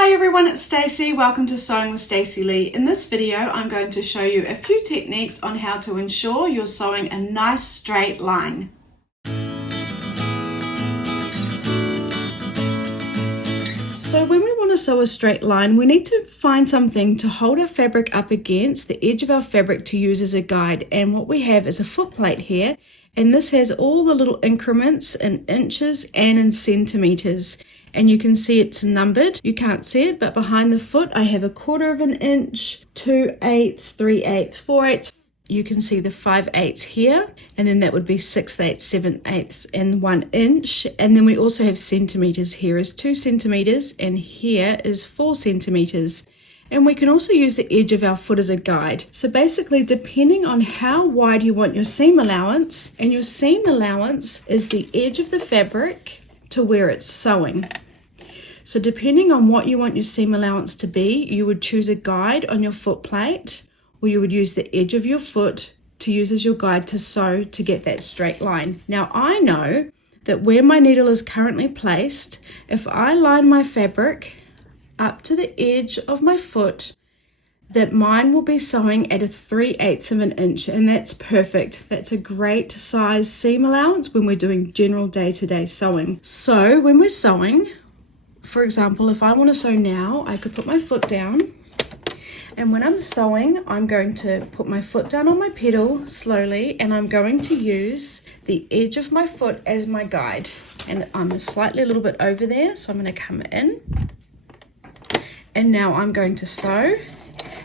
Hi everyone, it's Stacey. Welcome to Sewing with Stacey Lee. In this video, I'm going to show you a few techniques on how to ensure you're sewing a nice straight line. So when we want to sew a straight line, we need to find something to hold our fabric up against the edge of our fabric to use as a guide. And what we have is a foot plate here, and this has all the little increments in inches and in centimeters. And you can see it's numbered. You can't see it, but behind the foot I have 1/4 of an inch, 2/8, 3/8, 4/8. You can see the 5/8 here, and then that would be 6/8, 7/8, and 1 inch. And then we also have centimeters. Here is 2 centimeters, and here is 4 centimeters. And we can also use the edge of our foot as a guide. So basically, depending on how wide you want your seam allowance, and your seam allowance is the edge of the fabric to where it's sewing. So depending on what you want your seam allowance to be, you would choose a guide on your foot plate, or you would use the edge of your foot to use as your guide to sew to get that straight line. Now I know that where my needle is currently placed, if I line my fabric up to the edge of my foot, that mine will be sewing at 3/8 of an inch, and that's perfect. That's a great size seam allowance when we're doing general day-to-day sewing. So when we're sewing, for example, if I want to sew now, I could put my foot down, and when I'm sewing, I'm going to put my foot down on my pedal slowly, and I'm going to use the edge of my foot as my guide. And I'm slightly a little bit over there, so I'm going to come in, and now I'm going to sew.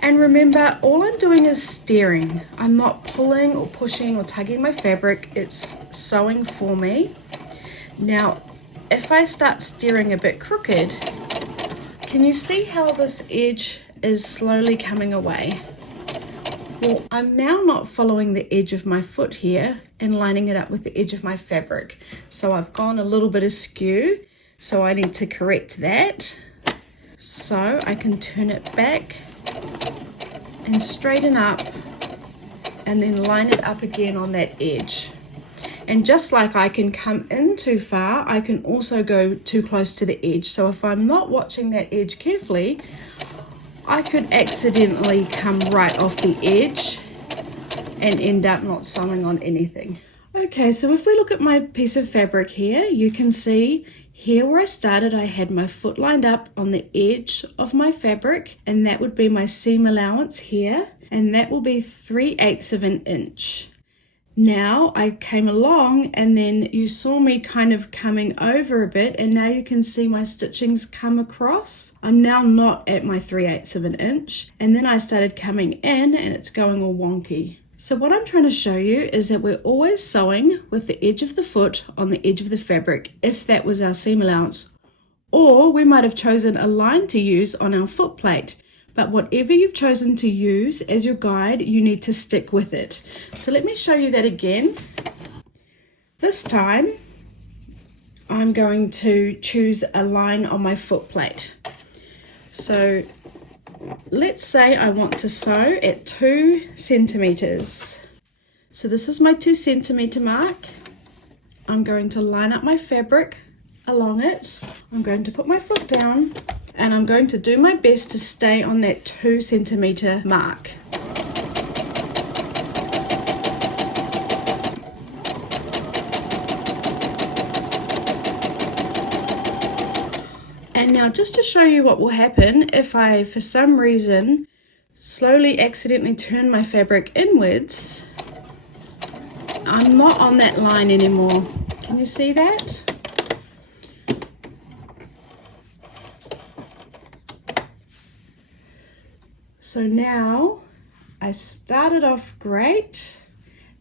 And remember, all I'm doing is steering. I'm not pulling or pushing or tugging my fabric. It's sewing for me. Now, if I start steering a bit crooked, can you see how this edge is slowly coming away? Well, I'm now not following the edge of my foot here and lining it up with the edge of my fabric. So I've gone a little bit askew. So I need to correct that. So I can turn it back and straighten up, and then line it up again on that edge. And just like I can come in too far, I can also go too close to the edge. So if I'm not watching that edge carefully, I could accidentally come right off the edge and end up not sewing on anything. Okay, so if we look at my piece of fabric here, you can see here where I started, I had my foot lined up on the edge of my fabric, and that would be my seam allowance here, and that will be 3/8 of an inch. Now I came along, and then you saw me kind of coming over a bit, and now you can see my stitchings come across. I'm now not at my 3/8 of an inch, and then I started coming in, and it's going all wonky. So what I'm trying to show you is that we're always sewing with the edge of the foot on the edge of the fabric, if that was our seam allowance. Or we might have chosen a line to use on our foot plate. But whatever you've chosen to use as your guide, you need to stick with it. So let me show you that again. This time, I'm going to choose a line on my foot plate. So let's say I want to sew at 2 centimeters. So this is my 2 centimeter mark. I'm going to line up my fabric along it. I'm going to put my foot down, and I'm going to do my best to stay on that 2 centimeter mark. And now just to show you what will happen if I, for some reason, slowly accidentally turn my fabric inwards, I'm not on that line anymore. Can you see that? So now I started off great,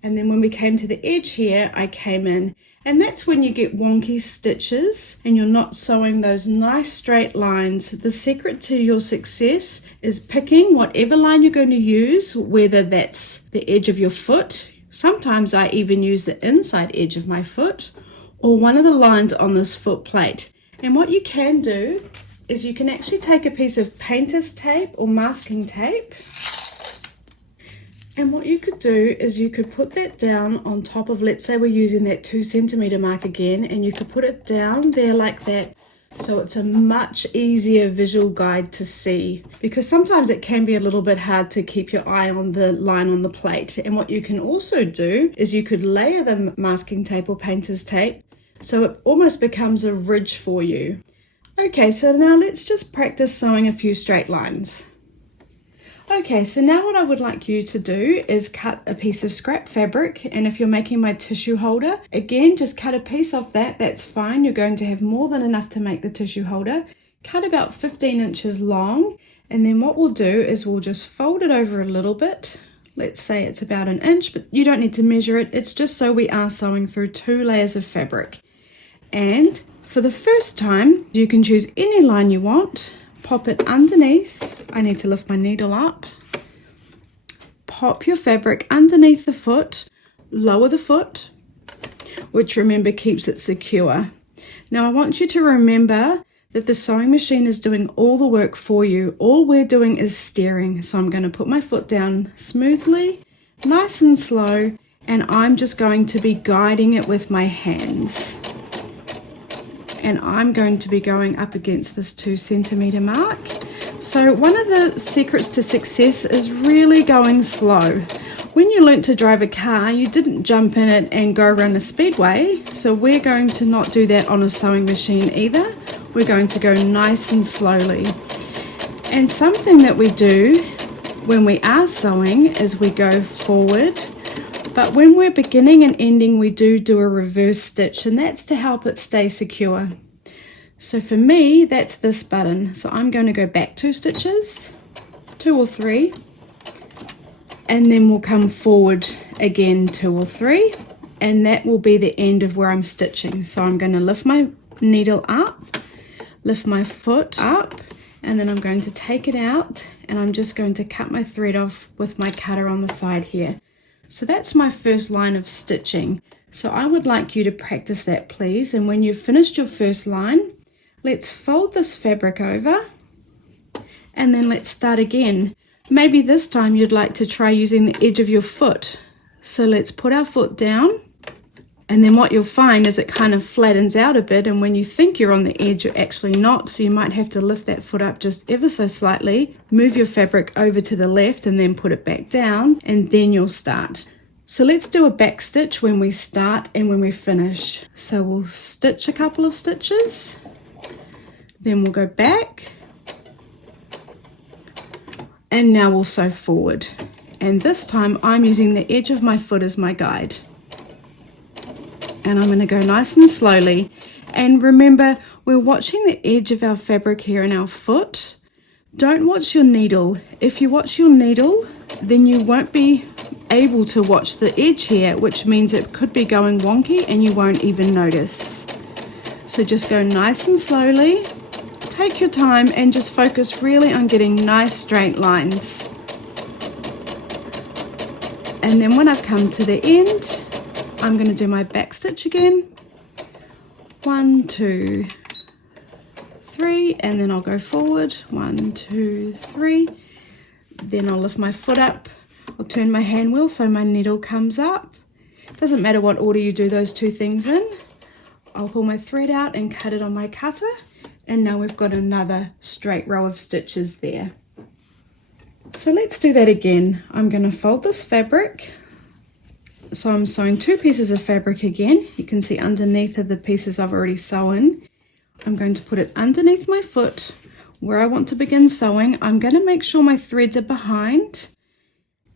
and then when we came to the edge here, I came in. And that's when you get wonky stitches and you're not sewing those nice straight lines. The secret to your success is picking whatever line you're going to use, whether that's the edge of your foot. Sometimes I even use the inside edge of my foot, or one of the lines on this foot plate. And what you can do is you can actually take a piece of painter's tape or masking tape, and what you could do is you could put that down on top of, let's say we're using that 2 centimeter mark again, and you could put it down there like that So it's a much easier visual guide to see, because sometimes it can be a little bit hard to keep your eye on the line on the plate. And what you can also do is you could layer the masking tape or painter's tape so it almost becomes a ridge for you. Okay, so now let's just practice sewing a few straight lines. Okay, so now what I would like you to do is cut a piece of scrap fabric, and if you're making my tissue holder, again, just cut a piece off that, that's fine. You're going to have more than enough to make the tissue holder. Cut about 15 inches long, and then what we'll do is we'll just fold it over a little bit. Let's say it's about an inch, but you don't need to measure it. It's just so we are sewing through 2 layers of fabric. And for the first time, you can choose any line you want. Pop it underneath. I need to lift my needle up. Pop your fabric underneath the foot, lower the foot, which remember keeps it secure. Now I want you to remember that the sewing machine is doing all the work for you. All we're doing is steering. So I'm going to put my foot down smoothly, nice and slow, and I'm just going to be guiding it with my hands. And I'm going to be going up against this 2 centimeter mark. So one of the secrets to success is really going slow. When you learnt to drive a car, you didn't jump in it and go around a speedway. So we're going to not do that on a sewing machine either. We're going to go nice and slowly. And something that we do when we are sewing is we go forward. But when we're beginning and ending, we do a reverse stitch, and that's to help it stay secure. So for me, that's this button. So I'm going to go back 2 stitches, 2 or 3, and then we'll come forward again 2 or 3, and that will be the end of where I'm stitching. So I'm going to lift my needle up, lift my foot up, and then I'm going to take it out, and I'm just going to cut my thread off with my cutter on the side here. So that's my first line of stitching. So I would like you to practice that, please. And when you've finished your first line, let's fold this fabric over, and then let's start again. Maybe this time you'd like to try using the edge of your foot. So let's put our foot down, and then what you'll find is it kind of flattens out a bit, and when you think you're on the edge, you're actually not. So you might have to lift that foot up just ever so slightly, move your fabric over to the left, and then put it back down, and then you'll start. So let's do a back stitch when we start and when we finish. So we'll stitch a couple of stitches, then we'll go back, and now we'll sew forward. And this time I'm using the edge of my foot as my guide. And I'm going to go nice and slowly. And remember, we're watching the edge of our fabric here in our foot. Don't watch your needle. If you watch your needle, then you won't be able to watch the edge here, which means it could be going wonky and you won't even notice. So just go nice and slowly. Take your time and just focus really on getting nice straight lines. And then when I've come to the end, I'm going to do my back stitch again. 1, 2, 3, and then I'll go forward. 1, 2, 3. Then I'll lift my foot up. I'll turn my hand wheel so my needle comes up. It doesn't matter what order you do those 2 things in. I'll pull my thread out and cut it on my cutter. And now we've got another straight row of stitches there. So let's do that again. I'm going to fold this fabric. So I'm sewing 2 pieces of fabric again. You can see underneath are the pieces I've already sewn. I'm going to put it underneath my foot where I want to begin sewing. I'm going to make sure my threads are behind,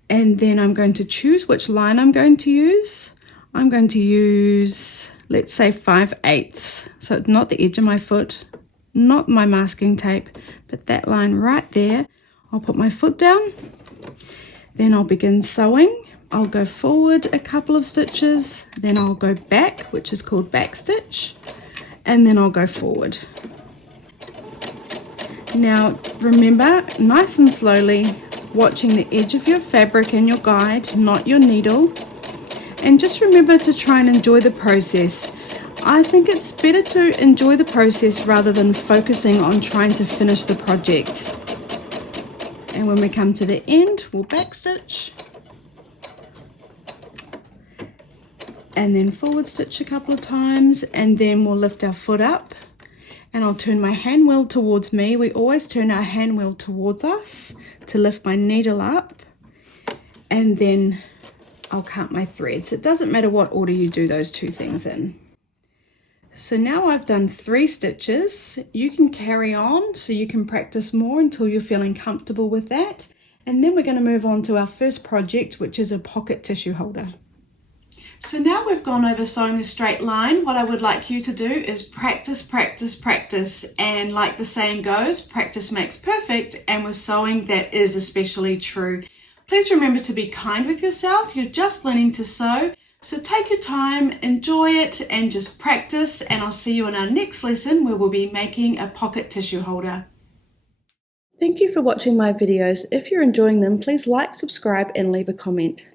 and then I'm going to choose which line I'm going to use. I'm going to use, let's say 5/8. So it's not the edge of my foot, not my masking tape, but that line right there. I'll put my foot down, then I'll begin sewing. I'll go forward a couple of stitches, then I'll go back, which is called back stitch, and then I'll go forward. Now remember, nice and slowly, watching the edge of your fabric and your guide, not your needle. And just remember to try and enjoy the process. I think it's better to enjoy the process rather than focusing on trying to finish the project. And when we come to the end, we'll back stitch, and then forward stitch a couple of times, and then we'll lift our foot up, and I'll turn my hand wheel towards me. We always turn our hand wheel towards us to lift my needle up, and then I'll count my threads. It doesn't matter what order you do those two things in. So now I've done 3 stitches. You can carry on so you can practice more until you're feeling comfortable with that. And then we're going to move on to our first project, which is a pocket tissue holder. So now we've gone over sewing a straight line, what I would like you to do is practice, practice, practice. And like the saying goes, practice makes perfect, and with sewing that is especially true. Please remember to be kind with yourself. You're just learning to sew. So take your time, enjoy it, and just practice. And I'll see you in our next lesson where we'll be making a pocket tissue holder. Thank you for watching my videos. If you're enjoying them, please like, subscribe, and leave a comment.